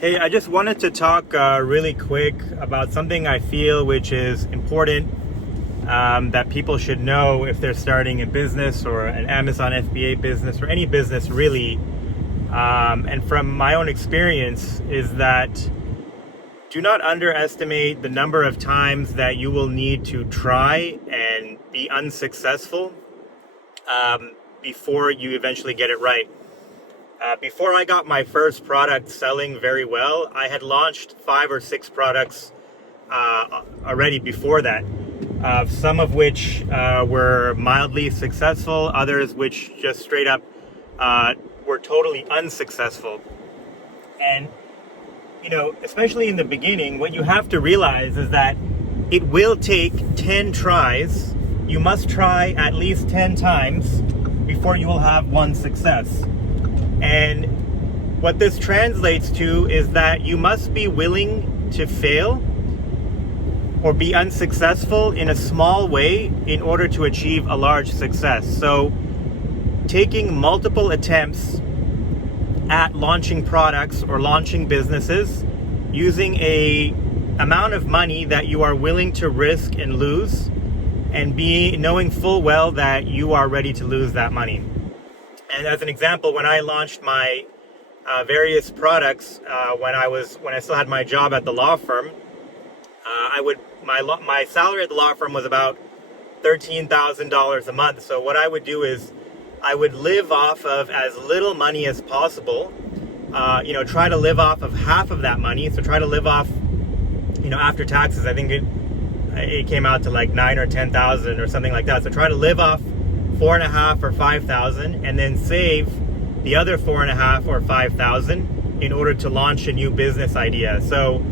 Hey, I just wanted to talk really quick about something I feel which is important that people should know if they're starting a business or an Amazon FBA business or any business really. And from my own experience is that do not underestimate the number of times that you will need to try and be unsuccessful before you eventually get it right. Before I got my first product selling very well, I had launched 5 or 6 products already before that. Some of which were mildly successful, others which just straight up were totally unsuccessful. And, especially in the beginning, what you have to realize is that it will take 10 tries. You must try at least 10 times before you will have one success. And what this translates to is that you must be willing to fail or be unsuccessful in a small way in order to achieve a large success. So taking multiple attempts at launching products or launching businesses using a amount of money that you are willing to risk and lose, and knowing full well that you are ready to lose that money. And as an example, when I launched my various products, when I still had my job at the law firm, my salary at the law firm was about $13,000 a month. So what I would do is I would live off of as little money as possible. Try to live off of half of that money. So try to live off, after taxes. I think it came out to like 9 or 10,000 or something like that. So try to live off 4.5 or 5,000, and then save the other 4.5 or 5,000 in order to launch a new business idea. So,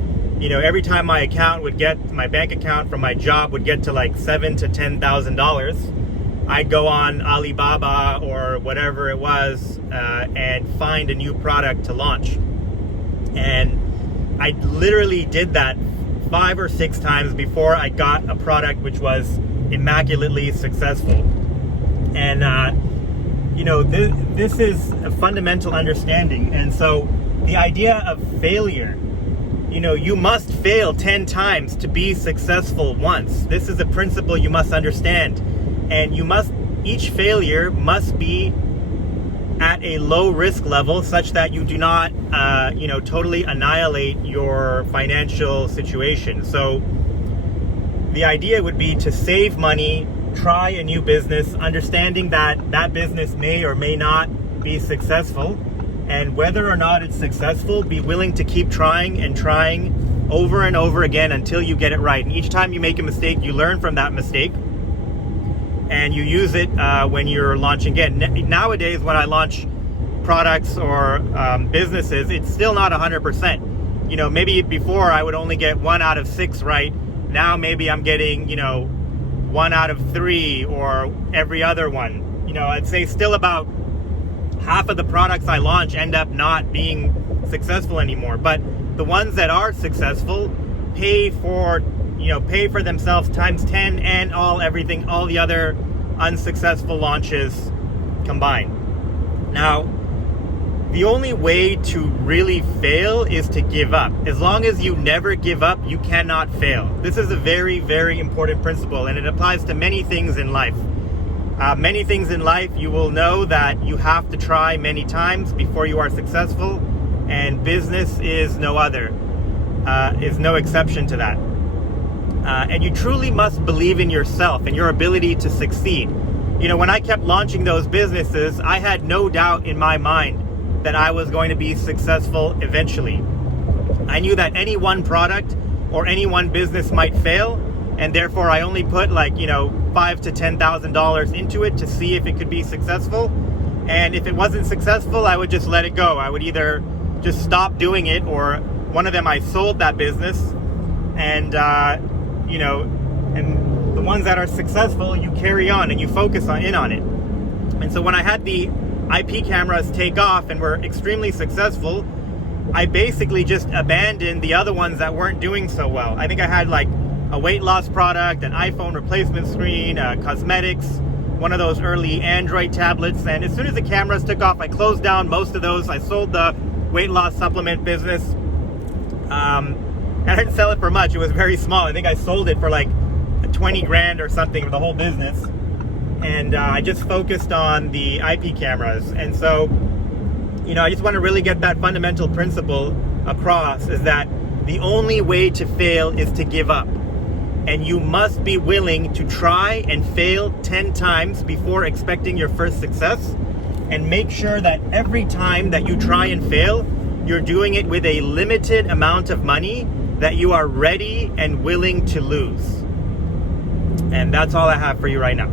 every time my bank account from my job would get to like $7,000 to $10,000, I'd go on Alibaba or whatever it was and find a new product to launch. And I literally did that 5 or 6 times before I got a product which was immaculately successful. And, this is a fundamental understanding. And so the idea of failure, you must fail 10 times to be successful once. This is a principle you must understand. And each failure must be at a low risk level such that you do not, totally annihilate your financial situation. So the idea would be to save money, try a new business, understanding that that business may or may not be successful, and whether or not it's successful, be willing to keep trying and trying over and over again until you get it right. And each time you make a mistake, you learn from that mistake and you use it when you're launching again. Nowadays, when I launch products or businesses, it's still not 100%. Maybe before I would only get 1 out of 6 right. Now maybe I'm getting, 1 out of 3 or every other one. I'd say still about half of the products I launch end up not being successful anymore. But the ones that are successful pay for themselves times 10 and all the other unsuccessful launches combined. Now, the only way to really fail is to give up. As long as you never give up, you cannot fail. This is a very, very important principle, and it applies to many things in life. Many things in life, you will know that you have to try many times before you are successful, and business is no exception to that. And you truly must believe in yourself and your ability to succeed. When I kept launching those businesses, I had no doubt in my mind that I was going to be successful eventually. I knew that any one product or any one business might fail, and therefore I only put $5,000 to $10,000 into it to see if it could be successful. And if it wasn't successful, I would just let it go. I would either just stop doing it, or one of them I sold that business, and and the ones that are successful, you carry on and you focus in on it. And so when I had the IP cameras take off and were extremely successful, I basically just abandoned the other ones that weren't doing so well. I think I had like a weight loss product, an iPhone replacement screen, cosmetics, one of those early Android tablets. And as soon as the cameras took off, I closed down most of those. I sold the weight loss supplement business, I didn't sell it for much. It was very small. I think I sold it for like 20 grand or something for the whole business. And I just focused on the IP cameras. And so, I just want to really get that fundamental principle across, is that the only way to fail is to give up. And you must be willing to try and fail 10 times before expecting your first success. And make sure that every time that you try and fail, you're doing it with a limited amount of money that you are ready and willing to lose. And that's all I have for you right now.